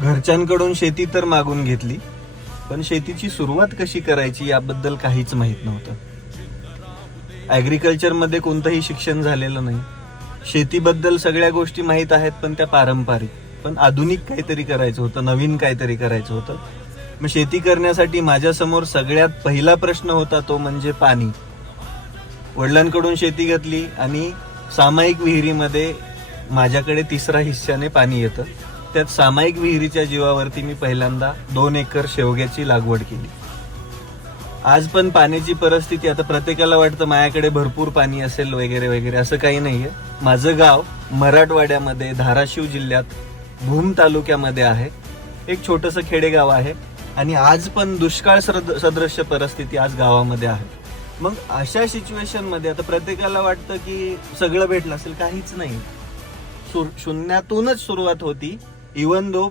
घरच्यांकडून शेती तर मागून घेतली, पण शेतीची सुरुवात कशी करायची याबद्दल काहीच माहित नव्हतं. ॲग्रिकल्चरमध्ये कोणतंही शिक्षण झालेलं नाही. शेतीबद्दल सगळ्या गोष्टी माहीत आहेत, पण त्या पारंपरिक. पण आधुनिक काहीतरी करायचं होतं, नवीन काहीतरी करायचं होतं. मग शेती करण्यासाठी माझ्यासमोर सगळ्यात पहिला प्रश्न होता तो म्हणजे पाणी. वडिलांकडून शेती घेतली आणि सामायिक विहिरीमध्ये माझ्याकडे 3रा हिस्साने पाणी येतं. त्यात सामायिक विहिरीच्या जीवावरती मी पहिल्यांदा 2 एकर शेवग्याची लागवड केली. आज पण पाण्याची परिस्थिती, आता प्रत्येकाला वाटतं माझ्याकडे भरपूर पाणी असेल वगैरे वगैरे, असं काही नाहीये. माझं गाव मराठवाड्यामध्ये धाराशिव जिल्ह्यात भूम तालुक्यामध्ये आहे. एक छोटंसं खेडेगाव आहे आणि आज पण दुष्काळ सदृश्य परिस्थिती आज गावामध्ये आहे. मग अशा सिच्युएशन मध्ये आता प्रत्येकाला वाटतं की सगळं भेटलं असेल, काहीच नाही. शून्यातूनच सुरुवात होती. Even though